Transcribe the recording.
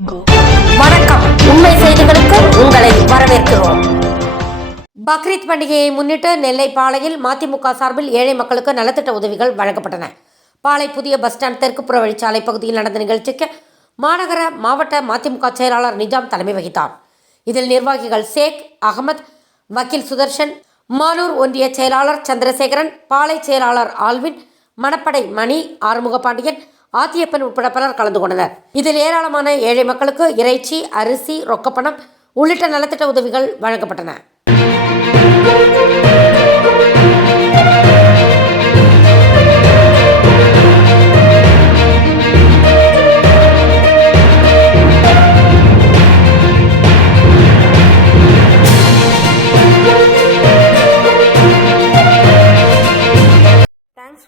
வணக்கம். உண்மை செய்திகளுக்கு உங்களை வரவேற்கிறோம். பக்ரீத் பண்டிகையை முன்னிட்டு நெல்லை பாளையில் மதிமுக சார்பில் ஏழை மக்களுக்கு நலத்திட்ட உதவிகள் வழங்கப்பட்டன. பாளை புதிய பஸ் ஸ்டாண்ட் தெற்கு புற வழிச்சாலை பகுதியில் நடந்த நிகழ்ச்சிக்கு மாநகர மாவட்ட மதிமுக செயலாளர் நிஜாம் தலைமை வகித்தார். இதில் நிர்வாகிகள் ஷேக் அகமத் வக்கீல் சுதர்ஷன் மானூர் ஒன்றிய செயலாளர் சந்திரசேகரன் பாளை செயலாளர் ஆல்வின் மணப்படை மணி ஆறுமுக பாண்டியன் ஆத்தியப்பன் உட்பட பலர் கலந்து கொண்டனர். இதில் ஏராளமான ஏழை மக்களுக்கு இறைச்சி அரிசி ரொக்கப்பணம் உள்ளிட்ட நலத்திட்ட உதவிகள் வழங்கப்பட்டன.